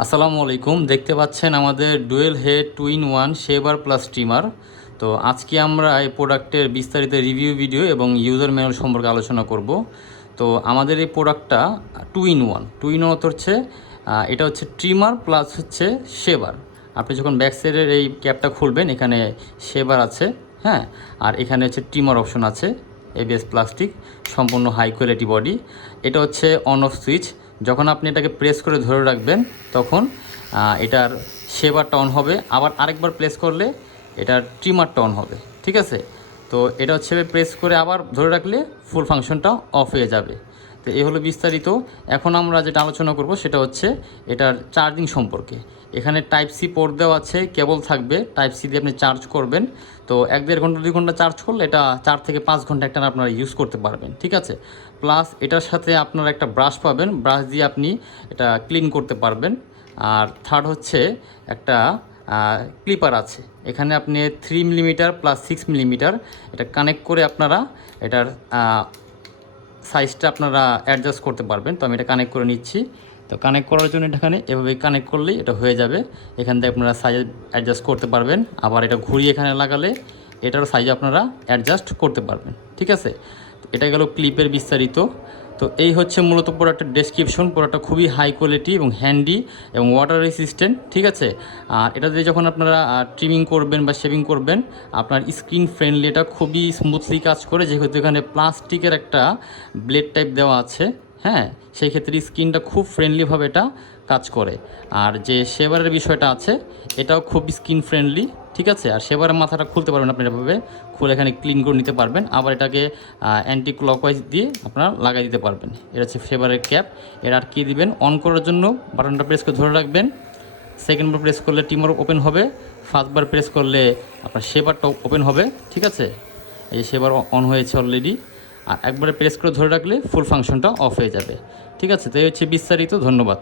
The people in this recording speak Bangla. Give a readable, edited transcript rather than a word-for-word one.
আসসালামু আলাইকুম। দেখতে পাচ্ছেন আমাদের dual head 2-in-1 shaver plus trimmer. তো আজকে আমরা এই প্রোডাক্টের বিস্তারিত রিভিউ ভিডিও এবং ইউজার ম্যানুয়াল সম্পর্কে আলোচনা করব। তো আমাদের এই প্রোডাক্টটা 2-in-1 অর্থ হচ্ছে এটা হচ্ছে ট্রিমার প্লাস হচ্ছে শেভার। আপনি যখন ব্যাক সাইডের এই ক্যাপটা খুলবেন, এখানে শেভার আছে, হ্যাঁ, আর এখানে হচ্ছে ট্রিমার অপশন আছে। এবিএস প্লাস্টিক, সম্পূর্ণ হাই কোয়ালিটি বডি। এটা হচ্ছে অন অফ সুইচ। যখন আপনি এটাকে প্রেস করে ধরে রাখবেন তখন এটার শেভারটা অন হবে, আবার আরেকবার প্রেস করলে এটার ট্রিমারটা অন হবে। ঠিক আছে, তো এটা হচ্ছে প্রেস করে আবার ধরে রাখলে ফুল ফাংশনটা অফ হয়ে যাবে। তো এই হলো বিস্তারিত। এখন আমরা যেটা আলোচনা করব সেটা হচ্ছে এটার চার্জিং সম্পর্কে। এখানে টাইপ সি পোর্ট দেওয়া আছে, কেবল থাকবে, টাইপ সি দিয়ে আপনি চার্জ করবেন। তো 1-1.5 ঘন্টা 2 ঘন্টা চার্জ করলে এটা 4 থেকে 5 ঘন্টা একটা আপনারা ইউজ করতে পারবেন। ঠিক আছে, প্লাস এটার সাথে আপনারা একটা ব্রাশ পাবেন, ব্রাশ দিয়ে আপনি এটা ক্লিন করতে পারবেন। আর থার্ড হচ্ছে একটা ক্লিপার আছে, এখানে আপনি 3 মিলিমিটার প্লাস 6 মিলিমিটার এটা কানেক্ট করে আপনারা এটার সাইজটা আপনারা অ্যাডজাস্ট করতে পারবেন। তো আমি এটা কানেক্ট করে নিচ্ছি। তো কানেক্ট করার জন্য এখানে এভাবে কানেক্ট করলেই এটা হয়ে যাবে। এখান থেকে আপনারা সাইজ অ্যাডজাস্ট করতে পারবেন, আবার এটা ঘুরিয়ে এখানে লাগালে এটার সাইজ আপনারা অ্যাডজাস্ট করতে পারবেন। ঠিক আছে, এটা গেল ক্লিপের বিস্তারিত। তো এই হচ্ছে মূলত প্রোডাক্টের ডেসক্রিপশন। প্রোডাক্টটা খুবই হাই কোয়ালিটি এবং হ্যান্ডি এবং ওয়াটার রেসিস্ট্যান্ট। ঠিক আছে, আর এটা দিয়ে যখন আপনারা ট্রিমিং করবেন বা শেভিং করবেন, আপনার স্ক্রিন ফ্রেন্ডলি, এটা খুবই স্মুথলি কাজ করে, যেহেতু এখানে প্লাস্টিকের একটা ব্লেড টাইপ দেওয়া আছে। হ্যাঁ, সেই ক্ষেত্রে স্ক্রিনটা খুব ফ্রেন্ডলিভাবে এটা কাজ করে। আর যে শেভারের বিষয়টা আছে, এটাও খুব স্কিন ফ্রেন্ডলি। ঠিক আছে, আর শেভারের মাথাটা খুলতে পারবেন আপনি এভাবে খুলে এখানে ক্লিন করে নিতে পারবেন, আবার এটাকে অ্যান্টি ক্লকওয়াইজ দিয়ে আপনারা লাগাই দিতে পারবেন। এটা হচ্ছে শেভারের ক্যাপ। এর আর কি দিবেন, অন করার জন্য বাটনটা প্রেস করে ধরে রাখবেন, সেকেন্ডবার প্রেস করলে ট্রিমার ওপেন হবে, ফার্স্টবার প্রেস করলে আপনার শেভারটা ওপেন হবে। ঠিক আছে, এই শেভার অন হয়েছে অলরেডি, আর একবারে প্রেস করে ধরে রাখলে ফুল ফাংশনটা অফ হয়ে যাবে। ঠিক আছে, তো এই হচ্ছে বিস্তারিত। ধন্যবাদ।